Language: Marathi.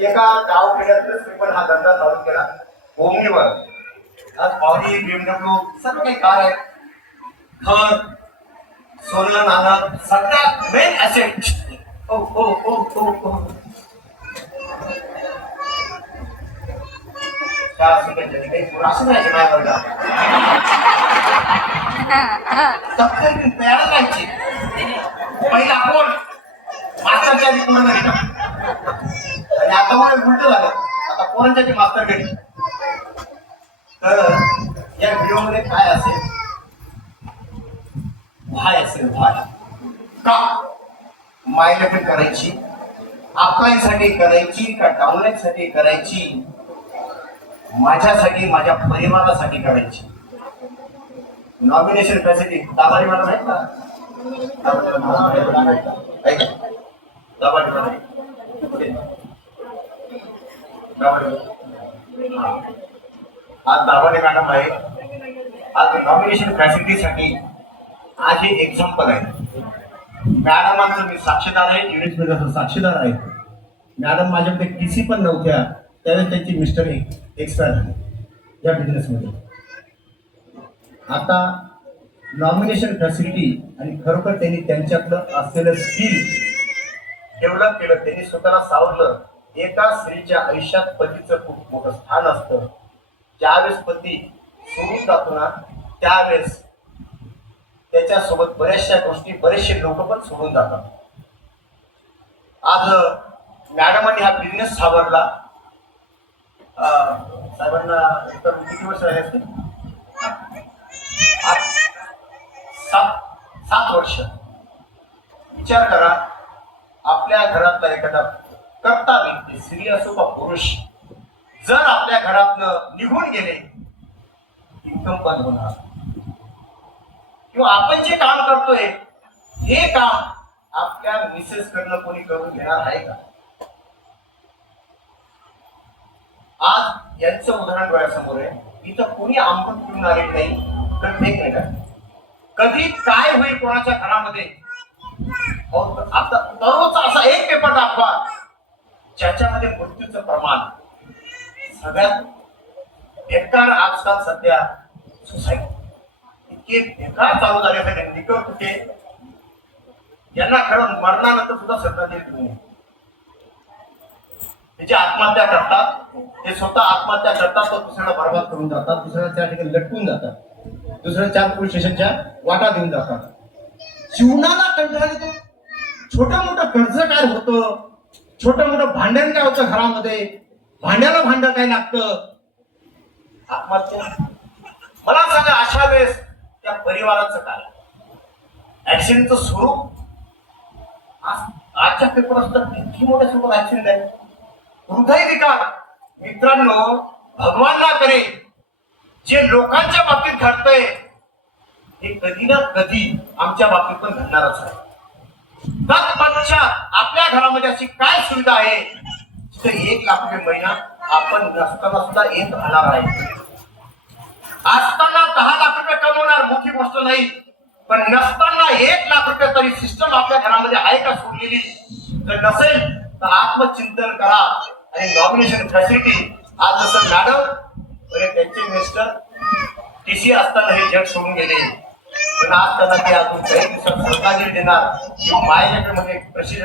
एका गाव खेड्यातच मी पण हा धंदा चालू केला ओमनीवर. आज ऑडी BMW सर्व काही कार आहेत. घर सोनं नाणं सगळ्यात मेन ऍसेट. ओ ओ ओ ओ ओ त्या सुगंधाने काही पुरासं नाही माझ्या वर्गात. सत्तर तयार राहायची पहिला आपण मास्तरच्या आधी पूर्ण घरी आणि आता मला उलट झालं. आता पोरांच्या आधी मास्तर घरी. तर या व्हिडिओ मध्ये काय असेल भाय असेल भाय का मायला पण करायची आपल्यासाठी करायची का डाउनलाईनसाठी करायची माझ्यासाठी माझ्या परिवारासाठी करायची. नॉमिनेशन फॅसिलिटी दाबाडी मॅडम आहेत का? दाबाडी मॅडम आज दाबाडी मॅडम आहे. आज नॉमिनेशन फॅसिलिटीसाठी आज हे एक्झाम्पल आहे. मॅडमांचं मी साक्षीदार आहे. युनिट मध्ये साक्षीदार आहे. मॅडम माझ्याकडे टीसी पण नव्हत्या त्यावेळेस त्यांची मिस्टर एक्सपायर झाले या बिझनेसमध्ये. आता नॉमिनेशन फॅसिलिटी आणि खरोखर त्यांनी त्यांच्यातलं असलेलं स्किल डेव्हलप केलं. त्यांनी स्वतःला सावरलं. एका स्त्रीच्या आयुष्यात पतीचं खूप मोठं स्थान असतं. ज्यावेळेस पती सोडून जातो ना त्यावेळेस त्याच्यासोबत बऱ्याचशा गोष्टी बरेचसे लोक पण सोडून जातात. आज मॅडमांनी हा बिझनेस सावरला. साहेबांना इतर किती वर्ष राहिले असते? 7 वर्ष. विचार करा आपल्या घरातला एखादा करता व्यक्ती स्त्री असो का पुरुष जर आपल्या घरातनं निघून गेले इन्कम बंद होणार. किंवा आपण जे काम करतोय हे काम आपल्या मिसेस कडनं कोणी करून घेणार आहे का? आज यांचं उदाहरण डोळ्यासमोर आहे. इथं कोणी आमंत्रण करून आले नाही तर एक मिनिट कधी काय होईल कोणाच्या घरामध्ये. आता दररोज असा एक पेपर दाखवा ज्याच्यामध्ये मृत्यूचं प्रमाण सगळ्यात बेकार आजकाल सध्या सुसाईड इतके बेकार चालू झाले होते. निकळ कुठे यांना खरं मरणानंतर सुद्धा श्रद्धांजली देऊ नये. जे आत्महत्या करतात ते स्वतः आत्महत्या करतात तो दुसऱ्याला बर्बाद करून जातात. दुसऱ्याला त्या ठिकाणी लटकून जातात. दुसऱ्या 4 पोलीस स्टेशनच्या वाटा देऊन जातात. जीवनाला कंटाळा येतो. छोटं मोठं कर्ज काय होतं छोटं मोठं भांडण काय होतं घरामध्ये भांड्याला भांड काय लागतं आत्महत्या. मला सांगा अशा वेळेस त्या परिवाराचं काय ऍक्सिडेंटचं स्वरूप आजच्या पेपर असतात किती मोठ्या स्वरूपात ऍक्सिडेंट आहे. हृदयविकार मित्रांनो भगवान ना करे जे लोकांच्या बाबतीत घडतंय हे कधी ना कधी आमच्या बाबतीत पण घडणारच आहे. तत्पश्चात आपल्या घरामध्ये अशी काय सुविधा आहे जिथे 1 लाख रुपये महिना आपण नसताना सुद्धा येत राहणार आहे. असताना 10 लाख रुपये कमवणार मोठी गोष्ट नाही पण नसताना 1 लाख रुपये तरी सिस्टम आपल्या घरामध्ये आहे का सोडलेली. जर नसेल तर आत्मचिंतन करा. आणि नॉमिनेशन फॅसिलिटी आज जसं मॅडम त्यांचे मिस्टर टीसी असताना हे जग सोडून गेले पण आज त्यांना ते अजून काही दिवसात श्रद्धांजली देणार किंवा मायलेटमध्ये प्रसिद्ध